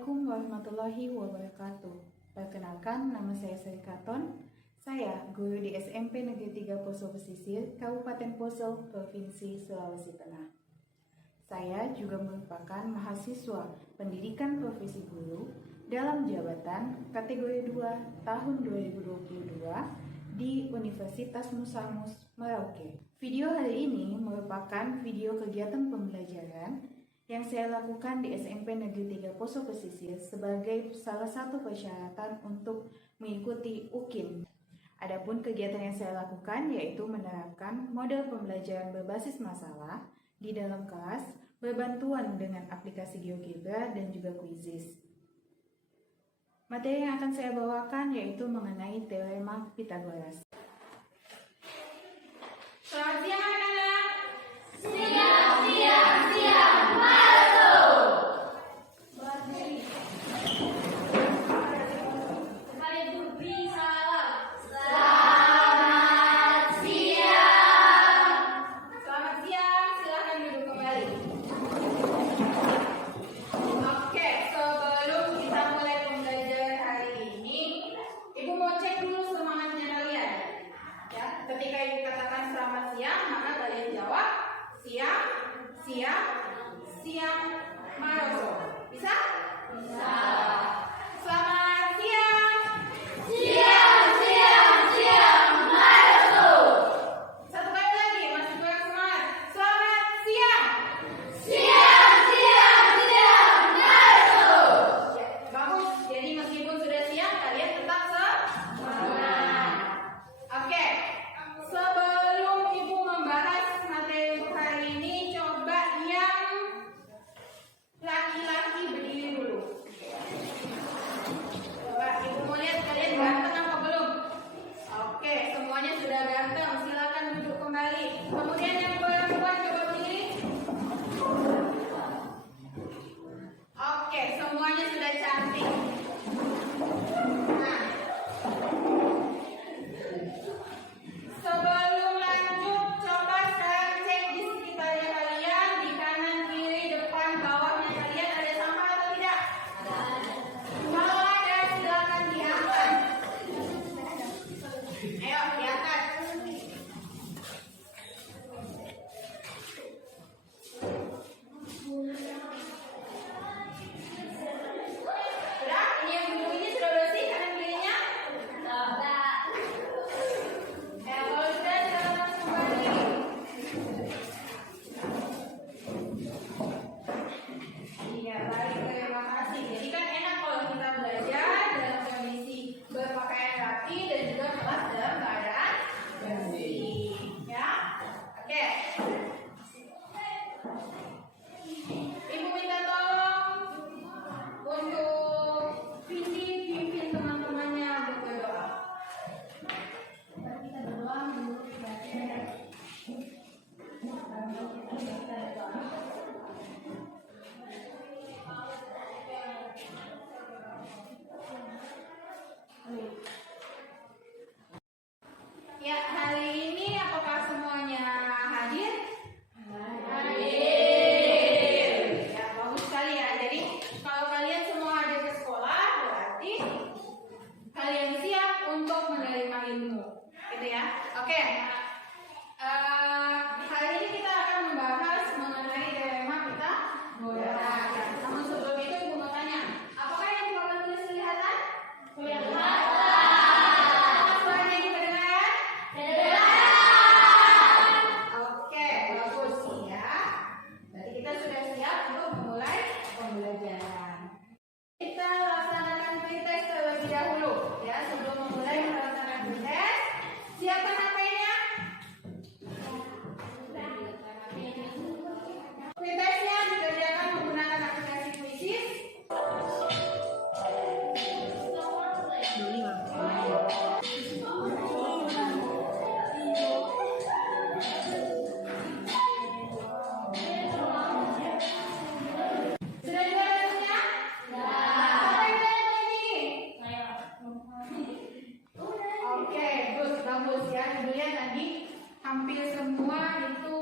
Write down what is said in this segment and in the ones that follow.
Assalamualaikum warahmatullahi wabarakatuh. Perkenalkan, nama saya Sri Katon. Saya guru di SMP Negeri 3 Poso Pesisir, Kabupaten Poso, Provinsi Sulawesi Tengah. Saya juga merupakan mahasiswa pendidikan profesi guru dalam jabatan kategori 2 tahun 2022 di Universitas Musa Mus, Merauke. Video hari ini merupakan video kegiatan pembelajaran yang saya lakukan di SMP Negeri 3 Poso Pesisir sebagai salah satu persyaratan untuk mengikuti UKIN. Adapun kegiatan yang saya lakukan yaitu menerapkan model pembelajaran berbasis masalah di dalam kelas berbantuan dengan aplikasi GeoGebra dan juga Quizizz. Materi yang akan saya bawakan yaitu mengenai teorema Pythagoras. Selamat siang anak-anak. Ketika ibu katakan selamat siang, maka kalian jawab siang, siang, siang, Maroso. Bisa? Bisa. Selamat siang. Siang, siang, siang, Maroso. Satu kali lagi, masih kurang semangat. Selamat siang. Siang, siang, siang, Maroso. Ya, bagus. Jadi meskipun sudah siang, kalian tetap semangat. Oke. Sebelum ibu membahas materi untuk hari ini, coba yang laki-laki berdiri dulu. Coba ibu mau lihat kalian ganteng apa belum? Oke, semuanya sudah ganteng. Silakan duduk kembali. Kemudian yang perempuan coba berdiri. Oke, semuanya sudah cantik. Nah, sebelum lanjut, coba sekarang cek di sekitarnya kalian, di kanan, kiri, depan, bawahnya kalian ada sampah atau tidak? Kalau ada, silakan diangkat. Ayo, diangkat. Sudah? Ini yang dulu ini sudah bersih kanan kirinya? Sudah. Kalau sudah, silakan kembali. Iya, baik, terima kasih. Jadi kan enak kalau kita belajar dalam kondisi berpakaian rapi dan juga kelas dalam keadaan bersih. Ya, oke. Ibu minta tolong untuk pimpin teman-temannya untuk berdoa. Kita berdoa menurut ibadah. Ya, hari ini apakah semuanya hadir? Hadir. Ya, bagus sekali ya. Jadi kalau kalian semua hadir ke sekolah, berarti kalian siap untuk menerima ilmu, gitu ya. Oke. Hari ini kita akan membahas mengenai teorema Pythagoras. Namun sebelum itu ibu mau tanya, apakah yang ibu akan tulis kelihatan? Kelihatan. Suaranya ibu kedengaran? Kedengaran. Oke, bagus ya. Berarti kita sudah siap untuk memulai pembelajaran. Kita laksanakan pretest terlebih dahulu ya. Sebelum memulai melaksanakan pretest, siapkan HP-nya. Pretestnya dikerjakan menggunakan aplikasi Quizizz. Sudah juga hasilnya? Siapa yang paling tinggi? Oke, bagus ya. Ibu lihat tadi hampir semua itu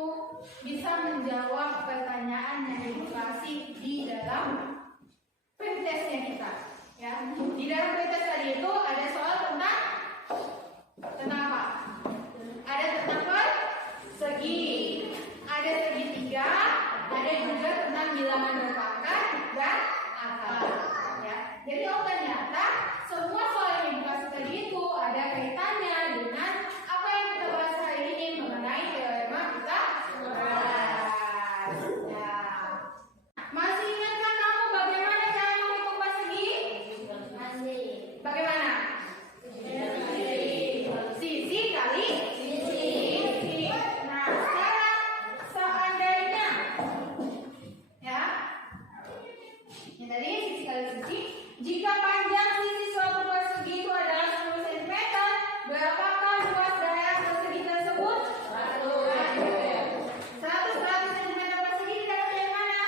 bisa menjawab pertanyaan yang ibu kasih di dalam pretestnya. dosen kita. Ya, di dalam pretest tadi itu ada soal tentang apa? Ada tentang persegi, ada segitiga, ada juga tentang bilangan berpangkat dan akar. Ya, jadi ternyata semua soal yang dikasih tadi itu ada kaitannya dengan apa yang kita bahas hari ini mengenai teorema Pythagoras. Ya. Masih ingatkah kamu bagaimana cara menghitung persegi? Masih. Bagaimana? Sisi kali sisi. Nah, sekarang seandainya ya, ini tadi sisi kali sisi. Jika panjang sisi suatu persegi itu adalah 10 cm, berapakah luas daerah persegi tersebut? 100 cm persegi didapat dari mana?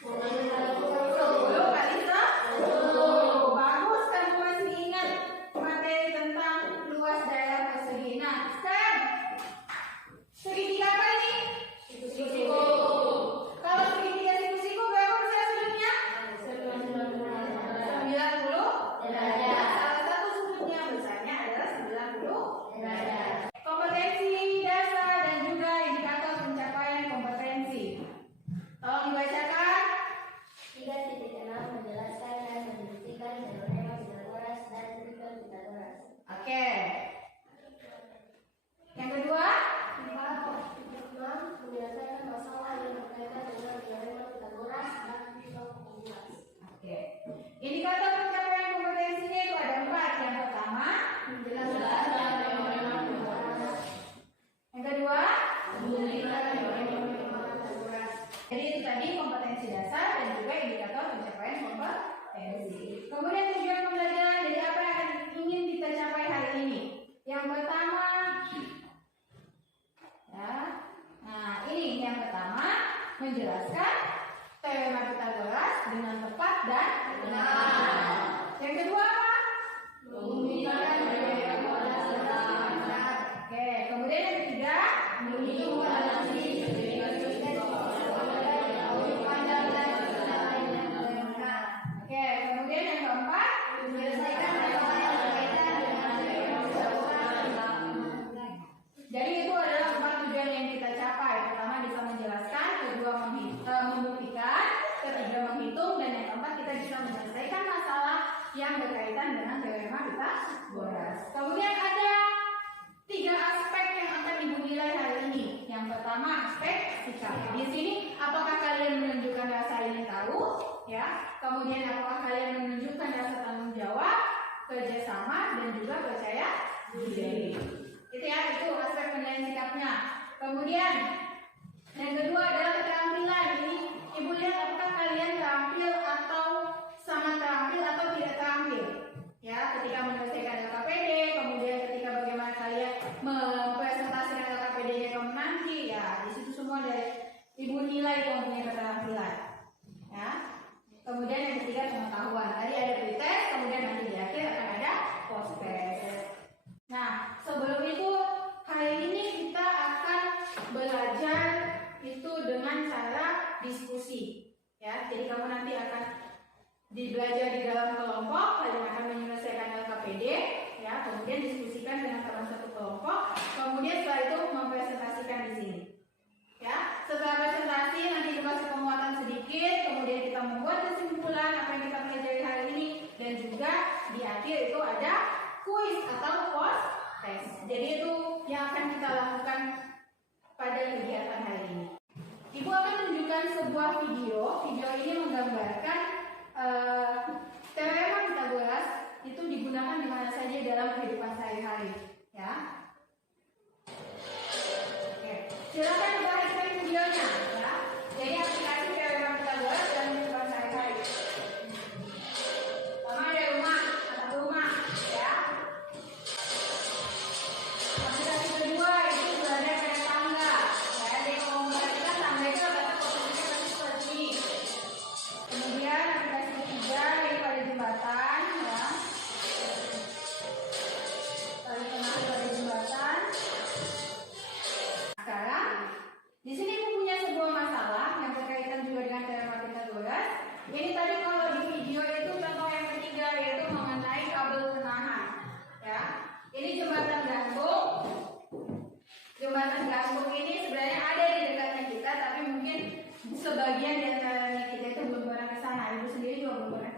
10 kali 10. Bagus, kamu masih ingat materi tentang luas daerah persegi. Nah, sekarang segitiga apa ini? Siku-siku. Kalau segitiga siku-siku berapa besar sudutnya? 90 derajat. Salah satu sudutnya besarnya adalah 90 derajat. Kompetensi dasar dan juga indikator pencapaian kompetensi. Tolong dibacakan. 3.6 menjelaskan dan membuktikan teorema Pythagoras dan tripel Pythagoras. Oke. Yang kedua, 4.6 menyelesaikan masalah yang berkaitan dengan teorema Pythagoras dan tripel Pythagoras. oke. Indikator pencapaian kompetensinya itu ada 4. Yang pertama, Menjelaskan teorema Pythagoras. yang kedua, Membuktikan teorema Pythagoras. jadi itu tadi kompetensi dasar dan juga indikator pencapaian kompetensi. Kemudian tujuan pembelajaran dari apa yang ingin kita capai hari ini. Yang pertama, ya, nah ini yang pertama menjelaskan teorema Pythagoras dengan tepat dan benar. Yang kedua apa? Membuktikan teorema Pythagoras dengan benar. Oke, kemudian yang ketiga, Menghitung relasi panjang dan kecepatan yang benar. oke, kemudian yang keempat, Menyelesaikan masalah yang berkaitan dengan teorema Pythagoras. jadi itu adalah 4 tujuan yang kita capai. Pertama bisa menjelaskan, kedua membuktikan, ketiga menghitung, dan yang keempat kita bisa menyelesaikan masalah yang berkaitan dengan teorema Pythagoras. Kemudian ada 3 aspek yang akan ibu nilai hari ini. Yang pertama aspek sikap. Di sini apakah kalian menunjukkan rasa ingin tahu, ya? Kemudian apakah kalian menunjukkan rasa tanggung jawab, kerjasama, dan juga percaya diri. Itu ya, itu aspek penilaian sikapnya. Kemudian yang kedua adalah keterampilan. Ini ibu lihat apakah kalian terampil atau sangat terampil atau tidak terampil. Ya, ketika menyelesaikan LKPD, kemudian ketika bagaimana kalian mempresentasikan LKPD-nya kamu nanti, ya di situ semua dari ibu nilai kamu punya keterampilan. Ya. Kemudian yang ketiga pengetahuan. Tadi ada pretest, kemudian nanti di akhir akan ada post-test. Nah, sebelum itu hari ini kita akan belajar itu dengan cara diskusi. Ya, jadi kamu nanti akan belajar di dalam kelompok, kalian akan menyelesaikan LKPD, ya, kemudian diskusikan dengan teman satu kelompok, kemudian setelah itu mempresentasikan di sini. Ya, setelah presentasi nanti dikasih penguatan sedikit, kemudian kita membuat kesimpulan apa yang kita pelajari hari ini, dan juga di akhir itu ada kuis atau post test. Jadi itu yang akan kita lakukan pada kegiatan hari ini. Ibu akan menunjukkan sebuah video. Video ini menggambarkan teorema Pythagoras itu digunakan di mana saja dalam kehidupan sehari-hari. Ya. Oke, silakan diperhatikan videonya. Ya. Jadi aplikasi teorema Pythagoras dalam kehidupan sehari-hari. Pertama ada rumah, atap rumah, ya. Aplikasi kedua itu berada pada tangga. Ya, jadi kalau memperhatikan tangga itu ada posisinya seperti ini. Kemudian aplikasi ketiga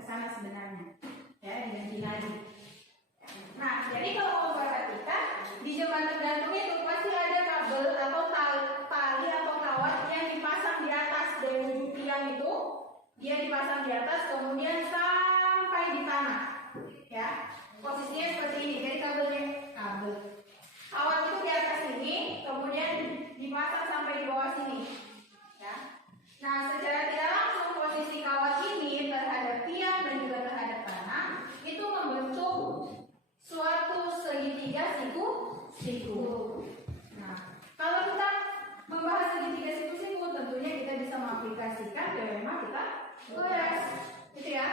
sana sebenarnya. Ya, diganti lagi. Nah, jadi kalau kamu perhatikan di jembatan gantung itu pasti ada kabel atau tali atau kawat yang dipasang di atas dari ujung tiang itu, dia dipasang di atas kemudian sampai di tanah. Ya, posisinya seperti ini. Jadi kabel kawat itu di atas ini, kemudian dipasang sampai di bawah sini. Ya. Nah, secara tidak langsung posisi kawat ini terhadap tiang dan juga terhadap tanah itu membentuk suatu segitiga siku. Nah, kalau kita membahas segitiga siku, tentunya kita bisa mengaplikasikan teorema Pythagoras, gitu ya.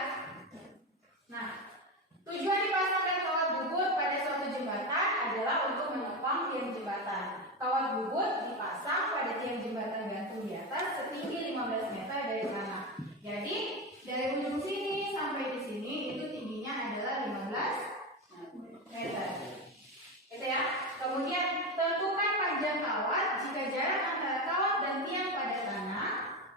Nah, tujuan dipasangkan kawat bubut pada suatu jembatan adalah untuk menopang tiang jembatan. Kawat bubut dipasang pada tiang jembatan gantung di atas setinggi 15 meter dari tanah. Jadi, dari ujung sini sampai di sini itu tingginya adalah 15 meter. Gitu ya. Kemudian tentukan panjang kawat jika jarak antara kawat dan tiang pada tanah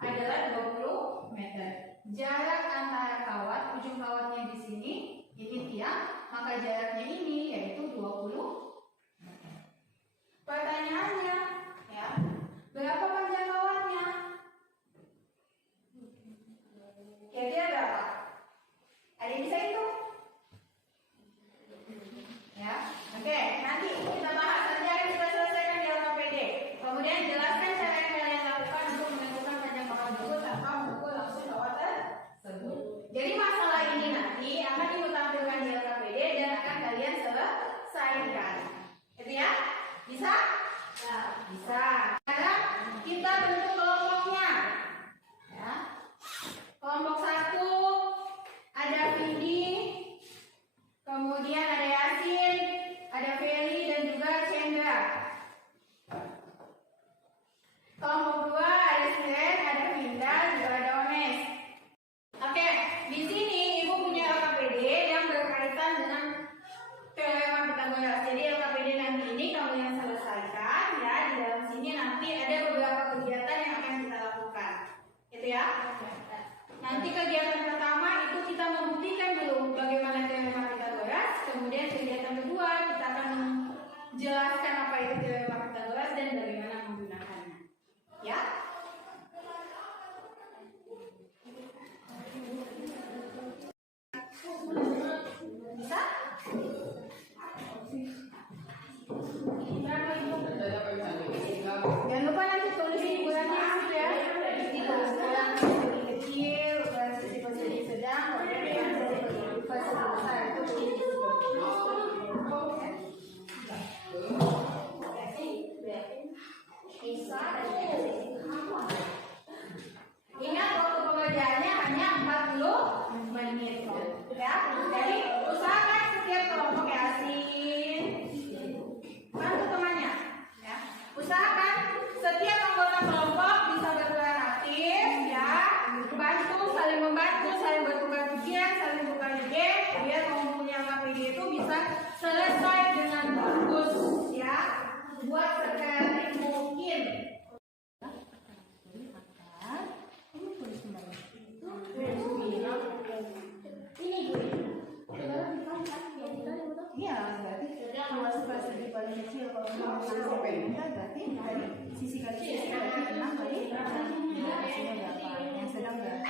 adalah 20 meter. Jarak antara kawat, ujung kawatnya di sini, ini tiang, maka jaraknya ini yaitu 20 meter. Pertanyaannya, ya, berapa panjang kawatnya? Kira-kira berapa? Ada yang bisa hitung? Ya, oke. Nanti kita bahas saja, kita selesaikan di LKPD. Kemudian jelaskan cara yang kalian lakukan untuk menentukan panjang kawat bubut tanpa mengukur langsung kawat tersebut. Jadi masalah ini nanti akan ditampilkan di LKPD dan akan kalian selesaikan. Itu ya? Bisa? Ya, bisa. Sekarang kita bentuk kelompoknya. Ya. Kelompok 1 ada Vindi, kemudian ada Yasin, ada Feli dan juga Chandra. Kelompok 2 ada Siren, ada Vinda, juga ada Ones. Oke, di sini Ibu punya LKPD yang berkaitan dengan teorema Pythagoras. Jadi LKPD nanti ini kamu yang selesaikan ya. Di dalam sini nanti ada beberapa kegiatan yang akan kita lakukan. Gitu ya. Nanti kegiatan pertama itu kita membuktikan dulu bagaimana teorema Pythagoras. Kemudian kegiatan kedua kita akan menjelaskan apa itu teorema Pythagoras dan bagaimana menggunakannya. Ya. Bisa? Jangan lupa nanti tulis di bulannya ya. Ditulis ulang segi kecil, segi sedang, kemudian segi besar itu ingat waktu pengerjaannya hanya 40 menit ya. Jadi usahakan setiap kelompok Yasin bantu temannya ya. Usahakan setiap anggota kelompok bisa berperan aktif ya. Bantu, saling membantu, saling bertukar pikiran, saling tukar ide biar mengumpulnya LKPD itu bisa selesai dengan bagus ya. Buat sekali mungkin. Iya, berarti luas persegi paling kecil kalau mau sampai berarti dari sisi kali sisi berarti 6 kali hasilnya berapa? Yang sedang berapa?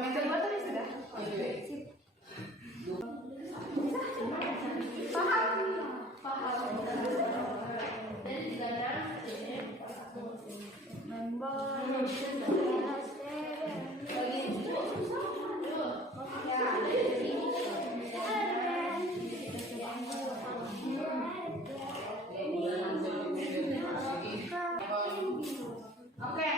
Meter dua tadi sudah. Sip. Paham. Oke,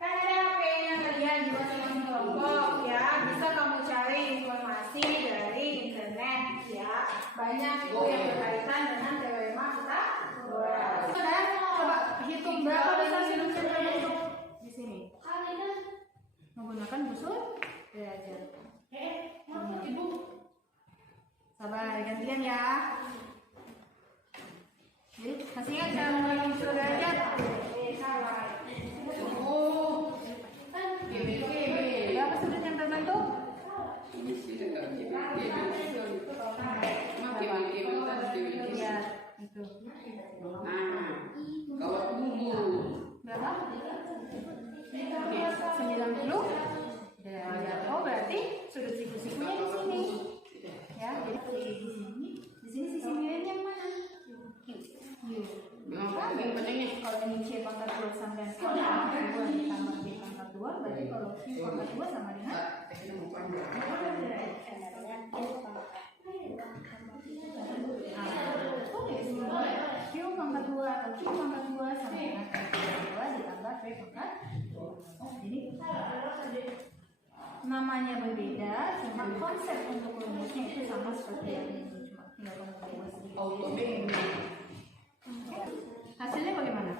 kan ada HP-nya kalian di masing-masing kelompok ya. Bisa kamu cari informasi dari internet ya. Banyak itu yang berkaitan dengan teorema Pythagoras. Dan coba hitung berapa besar sudut bentuk di sini. Menggunakan busur derajat. Ibu. Sabar, gantian ya. Jadi masih ingat cara menggunakan busur derajat? Oh. sisinya di sini. Ya, jadi di sini. Di sini sisi miring yang mana? U. Kalau ini C pangkat 2 sama dengan K pangkat 2 ditambah B pangkat 2, berarti kalau Q pangkat 2 sama dengan Q pangkat 2 atau Q pangkat 2 sama dengan K pangkat 2 ditambah P pangkat 2. Jadi namanya berbeda, cuma konsep untuk rumusnya itu sama seperti yang ini, cuma tinggal kamu sedikit. Hasilnya bagaimana?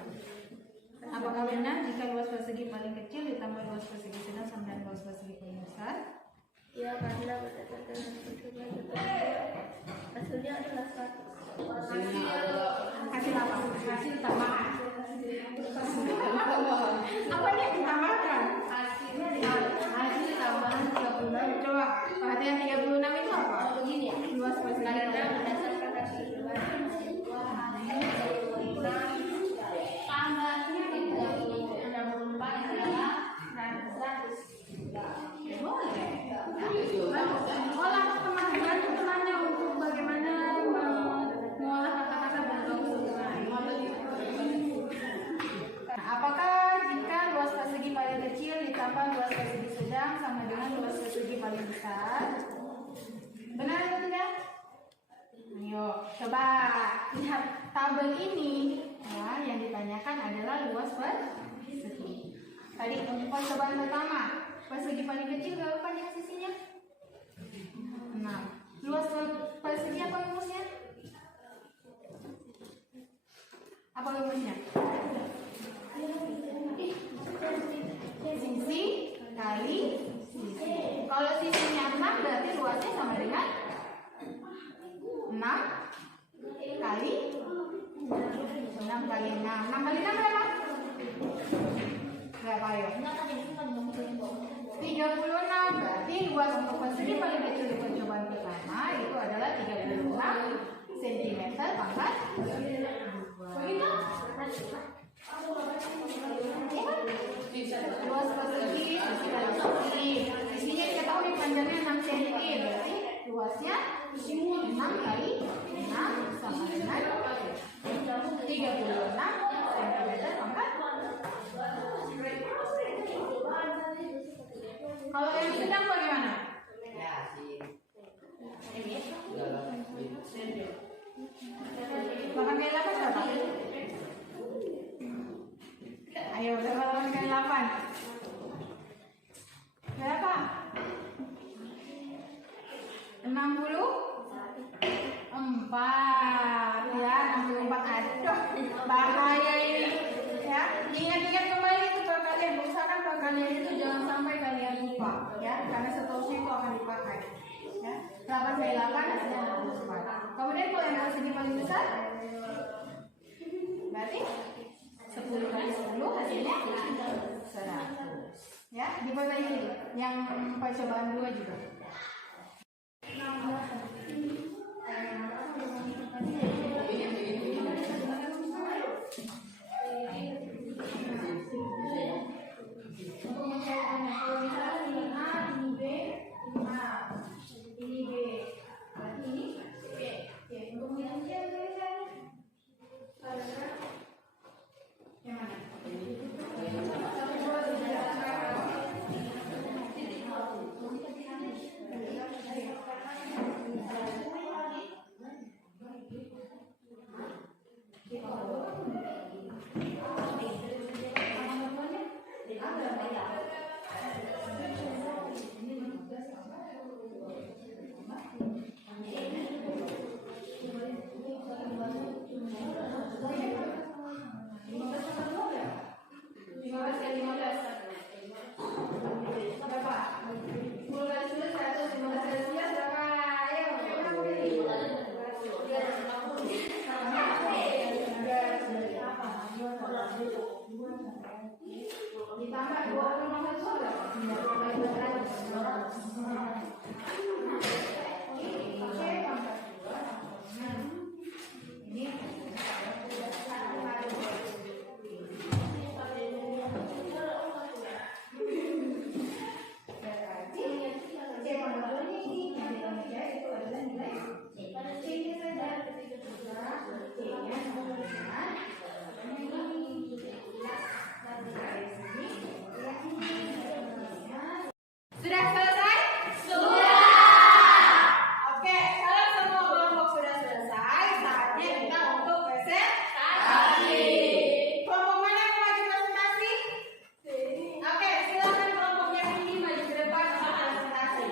Apakah benar jika luas persegi paling kecil ditambah luas persegi sedang sama dengan luas persegi paling besar? Ya, karena berdasarkan hasilnya adalah 100. Hasil apa? Hasil tambahan. Apa yang ditambahkan? Hasil tambahan 36. Coba perhatian 36 itu apa? Begini ya. Luas persegi. Karena berdasarkan hasil tambahnya di 64 adalah 100. Boleh. Olah teman-teman temannya untuk bagaimana mengolah kata-kata berbentuk lain. Nah, apakah jika luas persegi paling kecil ditambah luas persegi sedang sama dengan luas persegi paling besar? Benar atau tidak? Ayo, coba lihat tabel ini. Ya, yang ditanyakan adalah luas persegi. Tadi percobaan pertama, persegi paling kecil berapa panjang sisinya? 6. Luas persegi apa rumusnya? Apa rumusnya? Sisi kali sisi. Kalau sisinya 6 berarti luasnya sama dengan 6 kali 6 kali 6. 6 kali 6 berapa? Berapa ayo? 36. Berarti luas untuk persegi paling kecil di percobaan pertama itu adalah 36 cm pangkat 2. Begitu? Luas persegi sisi kali sisi. Sisinya diketahui panjangnya 6 cm. Berarti luasnya 6 kali 6 sama dengan 36 cm pangkat. Kalau yang sedang bagaimana? Bahkan kali 8 berapa? Ayo, berapa 8 kali 8? Berapa? 64 ya, 64. Aduh, bahaya ini ya. Ingat-ingat kembali itu perkalian. Usahakan perkalian itu jangan sampai kalian lupa ya, karena seterusnya itu akan dipakai ya. 8 kali 8 hasilnya 64. Kemudian kalau yang persegi paling besar berarti 10 kali 10 hasilnya 100 ya. Diperbaiki yang percobaan 2 juga. Sudah selesai? Oke, kalau semua kelompok sudah selesai, saatnya kita untuk presentasi. Kelompok mana yang maju presentasi? Oke, silakan kelompoknya ini maju ke depan untuk presentasi.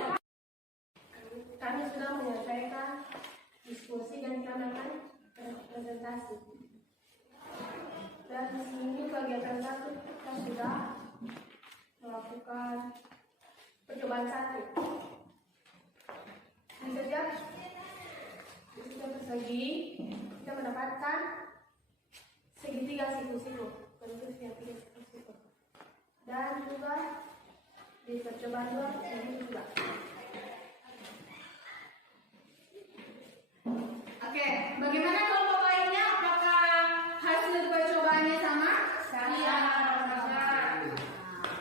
Kami sudah menyelesaikan diskusi dan kami akan presentasi. Dan di sini kegiatan satu kita sudah melakukan percobaan satu. Di setiap persegi kita mendapatkan segitiga siku-siku, bentuk segitiga siku-siku. Dan juga di percobaan dua ini juga. Oke, bagaimana kelompok lainnya? Apakah hasil percobaannya sama? Iya.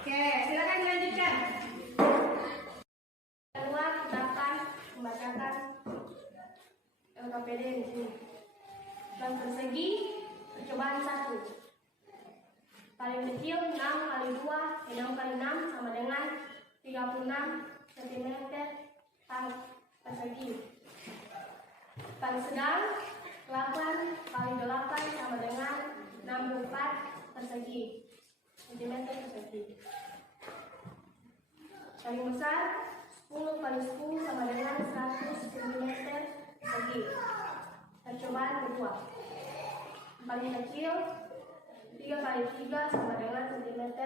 Oke, silakan dilanjutkan. Kedua, kita akan membacakan LKPD di sini. Dan persegi percobaan satu. Paling kecil 6 kali 2, 6 kali 6 sama dengan 36 cm persegi. Paling sedang 8 kali 8 sama dengan 64 persegi. cm persegi. Paling besar 10 kali 10 sama dengan 100 cm persegi. Percobaan kedua. Paling kecil 3 kali 3 sama dengan 11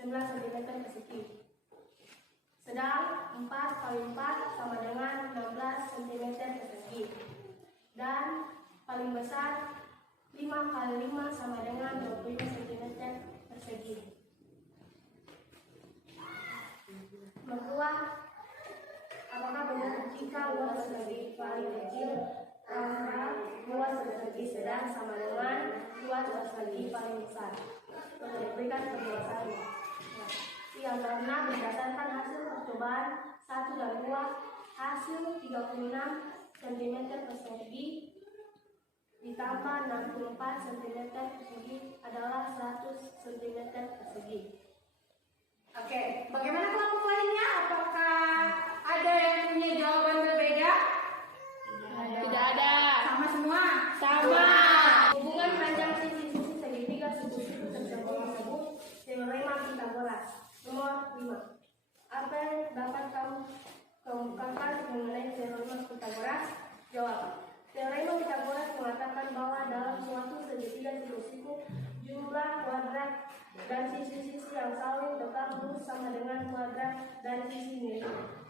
cm persegi. Sedang 4 kali 4 sama dengan 16 cm persegi. Dan paling besar 5 kali 5 sama dengan 25 cm persegi. Nomor 2, apakah benar jika luas persegi paling kecil luas persegi sedang sama dengan luas persegi paling besar? Berikan penjelasannya. Yang karena berdasarkan hasil percobaan 1 dan 2, hasil 36 cm persegi ditambah 64 cm persegi adalah 100 cm persegi. Oke, bagaimana kelompok lainnya? Apakah ada yang punya jawaban berbeda? Tidak ada. Sama semua? Sama. Hubungan panjang sisi-sisi segitiga siku-siku tersebut teorema Pythagoras. Nomor 5. Apa yang dapat kamu kemukakan mengenai teorema Pythagoras? Jawab. Teorema Pythagoras mengatakan bahwa dalam suatu segitiga siku-siku jumlah kuadrat dan sisi-sisi yang saling dekat lurus sama dengan kuadrat dari sisi miliknya.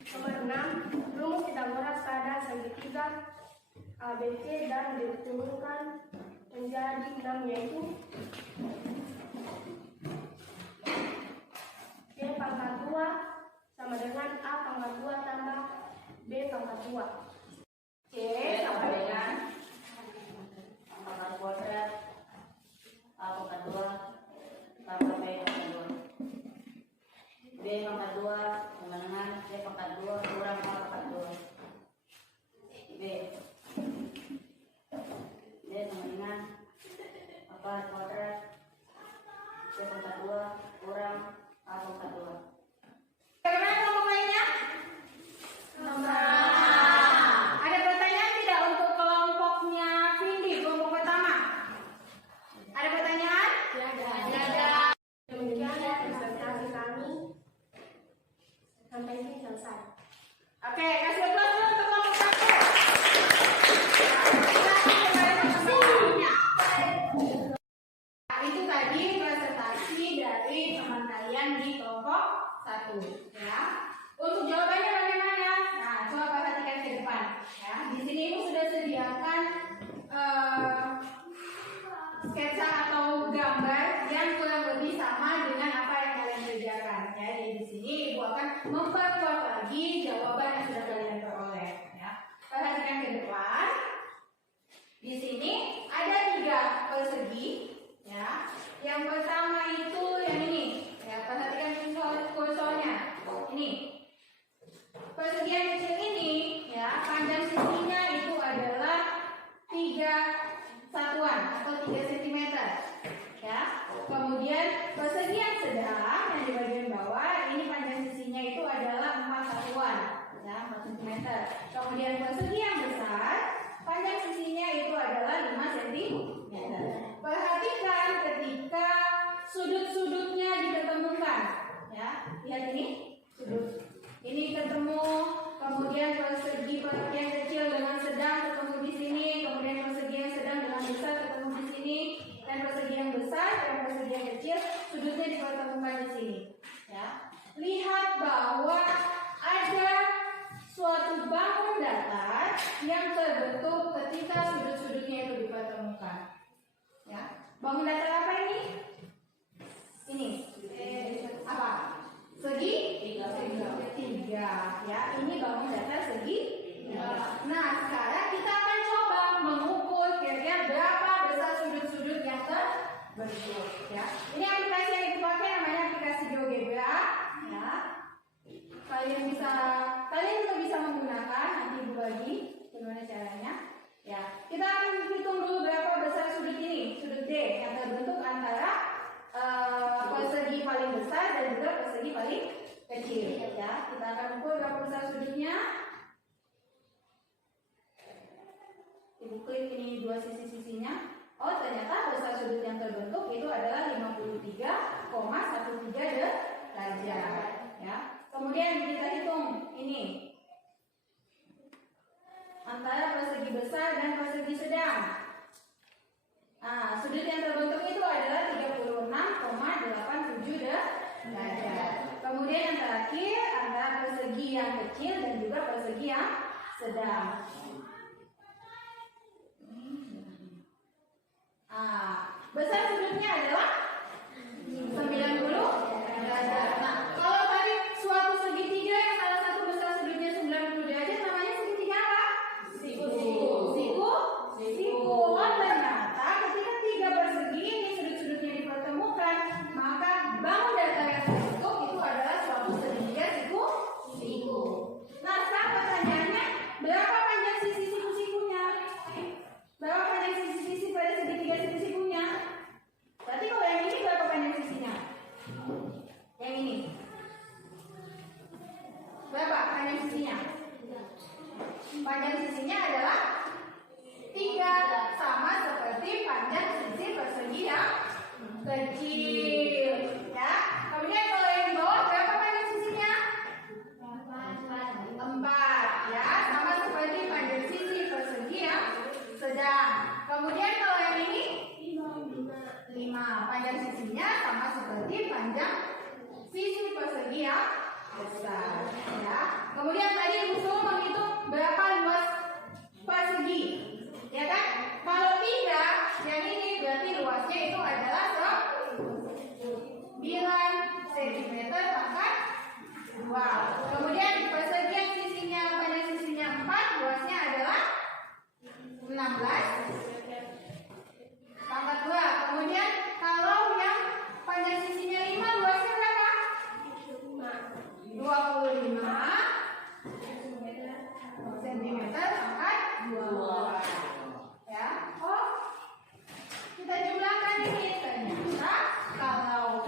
Nomor 6. Rumus Pythagoras pada segitiga ABC dan diturunkan menjadi 6, yaitu B pangkat 2 sama dengan A pangkat 2 tambah B pangkat 2. C sama dengan pangkat kuadrat A pangkat 2 tambah B pangkat 2. B pangkat 2 sama dengan C pangkat 2 kurang A pangkat 2. B sama dengan apa kuadrat C pangkat 2 kurang A pangkat 2. Bagaimana kelompok lainnya? Ada pertanyaan tidak untuk kelompoknya Vindi, kelompok pertama? Ada pertanyaan? Ada. Demikian presentasi kami sampai ini selesai. Oke, kasih aplaus dulu untuk kelompok satu. Nah, itu tadi presentasi dari teman kalian di kelompok satu, ya. Untuk jawabannya bagaimana? Nah, coba perhatikan ke depan, ya. Di sini Ibu sudah sediakan sketsa atau gambar yang kurang lebih sama dengan apa yang kalian kerjakan, ya. Jadi di sini Ibu akan memperkuat lagi jawaban yang sudah kalian peroleh, ya. Perhatikan ke depan. Di sini ada 3 persegi, ya. Yang pertama itu yang ini, ya. Perhatikan kursornya. Ini persegi yang kecil ini, ya, panjang sisinya itu adalah 3 satuan atau 3 cm, ya. Kemudian persegi yang sedang yang di bagian bawah ini panjang cm. Kemudian persegi yang besar, panjang sisinya itu adalah 5 cm. Perhatikan ketika sudut-sudutnya diketemukan, ya. Lihat ini, sudut ini ketemu, kemudian persegi yang kecil dengan sedang ketemu di sini, kemudian persegi yang sedang dengan besar ketemu di sini, dan persegi yang besar dan persegi yang kecil sudutnya dipertemukan di sini. Ya. Lihat bahwa ada suatu bangun datar yang terbentuk ketika sudut-sudutnya itu dipertemukan. Ya. Bangun datar apa ini? Ini. Apa? Segi? Tiga. Ya, ini bangun datar segi. Nah, sekarang kita akan coba mengukur kira-kira berapa besar sudut-sudut yang terbentuk. Ya. Ini aplikasi yang dipakai namanya aplikasi GeoGebra. Ya. Kalian juga bisa menggunakan, nanti Ibu bagi bagaimana caranya. Ya, kita akan hitung dulu berapa besar sudut ini, sudut D yang terbentuk antara persegi paling besar dan juga persegi paling kecil. Ya, kita akan ukur berapa besar sudutnya. Ibu klik ini dua sisi-sisinya. Oh, ternyata besar sudut yang terbentuk itu adalah 53,13 derajat. Ya. Kemudian kita hitung ini antara persegi besar dan persegi sedang. Nah, sudut yang terbentuk itu adalah 36,87 derajat. Kemudian yang terakhir antara persegi yang kecil dan juga persegi yang sedang. Besar sudutnya adalah 90 derajat. Nah, kalau tadi suatu segitiga yang salah satu besar sudutnya 90 derajat namanya segitiga apa? Siku. Oh, ternyata ketika tiga persegi ini sudut-sudutnya dipertemukan, maka bangun datar yang terbentuk itu adalah suatu segitiga siku. Nah, sekarang pertanyaannya, berapa panjang sisi siku-sikunya? Berapa panjang sisi-sisi pada segitiga siku-sikunya? Berarti kalau yang ini berapa panjang sisinya? Yang ini berapa panjang sisinya? Panjang sisinya adalah 3, sama seperti panjang sisi persegi yang kecil. Ya. Kemudian kalau yang di bawah berapa panjang sisinya? 4, ya, sama seperti panjang sisi persegi yang sedang. Kemudian kalau yang ini 5, panjang sisinya sama seperti panjang sisi persegi yang besar. Ya. Kemudian tadi Ibu suruh menghitung berapa luas persegi, ya kan? Kalau 3, yang ini berarti luasnya itu adalah 9 cm pangkat 2. Kemudian persegi yang sisinya panjang sisinya 4, luasnya adalah 16 pangkat 2. Kemudian kalau yang panjang sisinya 5, luasnya berapa? 25 cm pangkat 2. Ya. Oh, kita jumlahkan ini. Ternyata kalau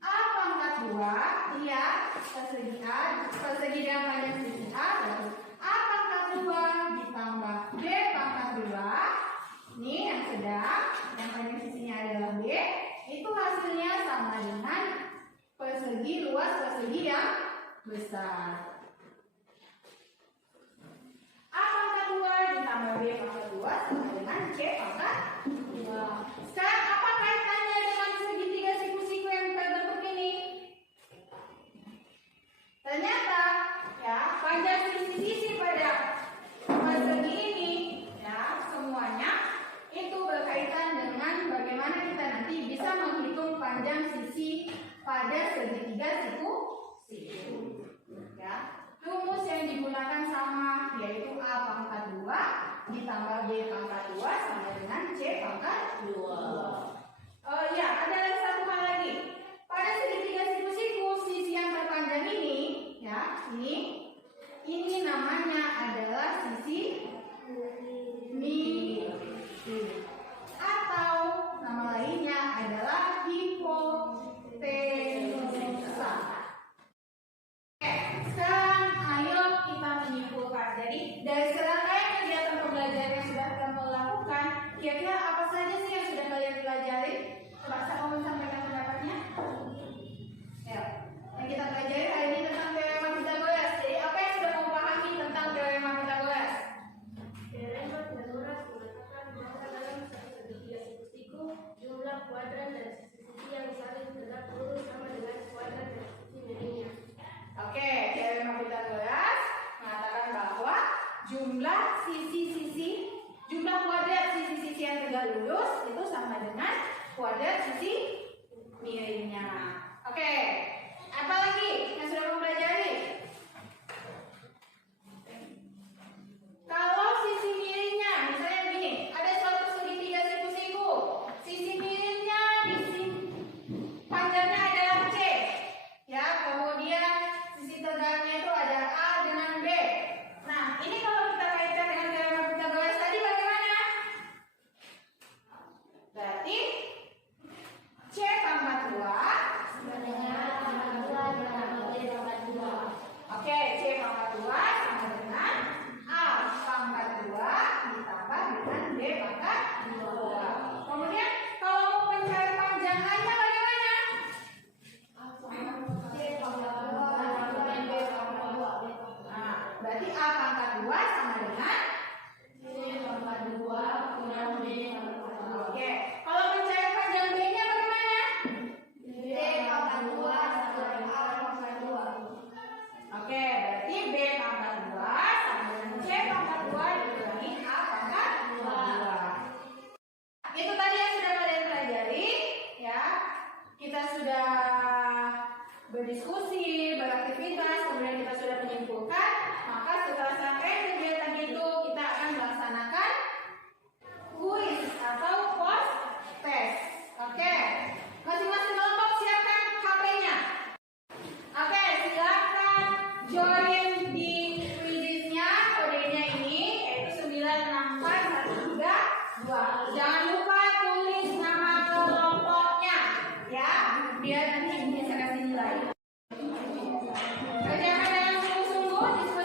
A pangkat 2, iya, persegi A, persegi dengan panjang sisi A, berarti A pangkat 2 ditambah B pangkat 2. Ini yang sedang, yang panjang sisinya adalah B, itu hasilnya sama dengan persegi luas persegi yang besar. A pangkat 2 ditambah B pangkat 2 sama dengan C pangkat 2. Sekarang apa kaitannya dengan segitiga siku-siku yang terbentuk ini? Ternyata, ya, panjang sisi-sisi pada persegi ini, ya, semuanya itu berkaitan dengan bagaimana kita nanti bisa menghitung panjang sisi pada segitiga siku-siku. Ya, rumus yang digunakan sama, yaitu A pangkat 2 ditambah B pangkat 2 sama dengan C pangkat 2. Oh ya, ada satu hal lagi. Pada segitiga siku-siku, sisi yang terpanjang ini, ya, ini namanya adalah sisi midpoint, atau nama lainnya adalah hipotenusa. Sekarang ayo kita menyimpulkan pada sisi miringnya. Oke, apa lagi yang sudah kamu pelajari? Kalau sisi miringnya, misalnya begini, ada suatu segitiga siku-siku, sisi miringnya di sini panjangnya adalah C, ya. Kemudian sisi tegaknya itu ada A dengan B. Nah, ini kalau kita kaitkan dengan teorema Pythagoras tadi bagaimana? Berarti C pangkat 2 sama dengan Oke, C pangkat 2 sama dengan A pangkat 2 ditambah dengan B pangkat 2. Kemudian kalau mau mencari panjang A-nya bagaimana? Nah, berarti A pangkat 2 sama dengan Oke, kalau mencari panjang B-nya bagaimana? Oke, berarti B pangkat 2 sama dengan C pangkat 2 dikurangi A pangkat 2. Itu tadi yang sudah kalian pelajari, ya. Kita sudah berdiskusi, beraktivitas, kemudian kita sudah menyimpulkan. Maka setelah selesai kegiatan itu, kita akan melaksanakan kuis atau post test. Oke, masing-masing kelompok siapkan HP-nya. Oke, silakan join di quiznya. Kodenya ini yaitu 96413. Jangan lupa tulis nama kelompoknya, ya, biar nanti bisa kasih nilai. Kerjakan dengan sungguh-sungguh, diskusi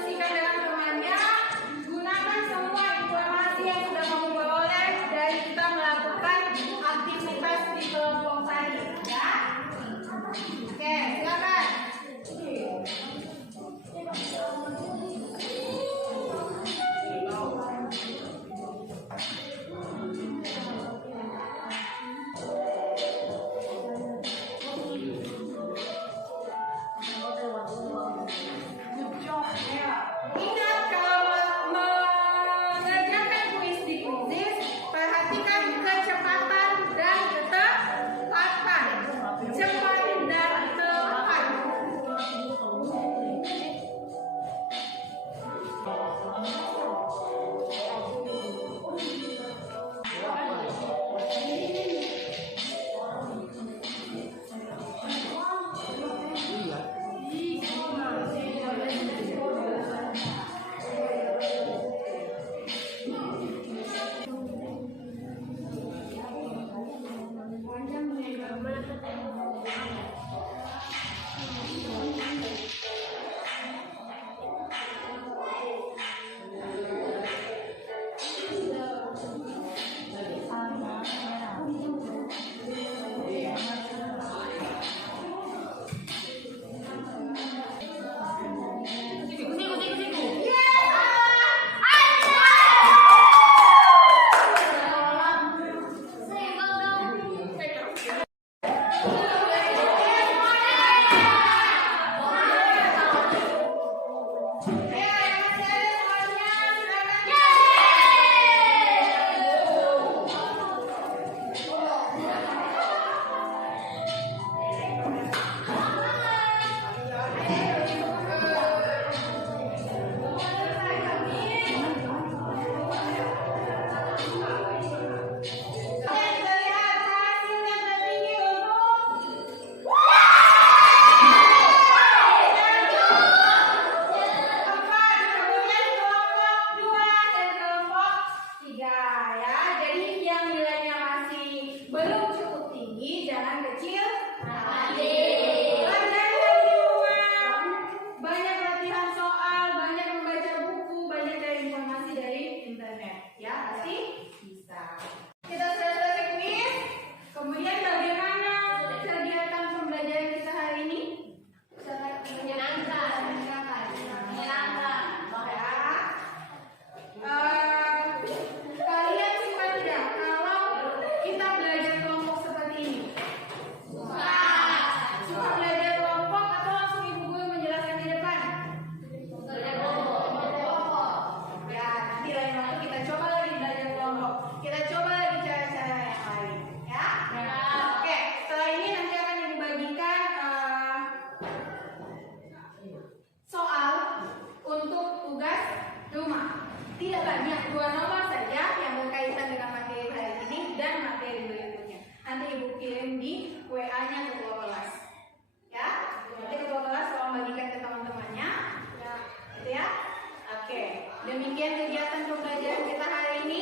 demikian kegiatan pembelajaran kita hari ini.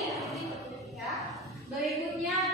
Ya. Berikutnya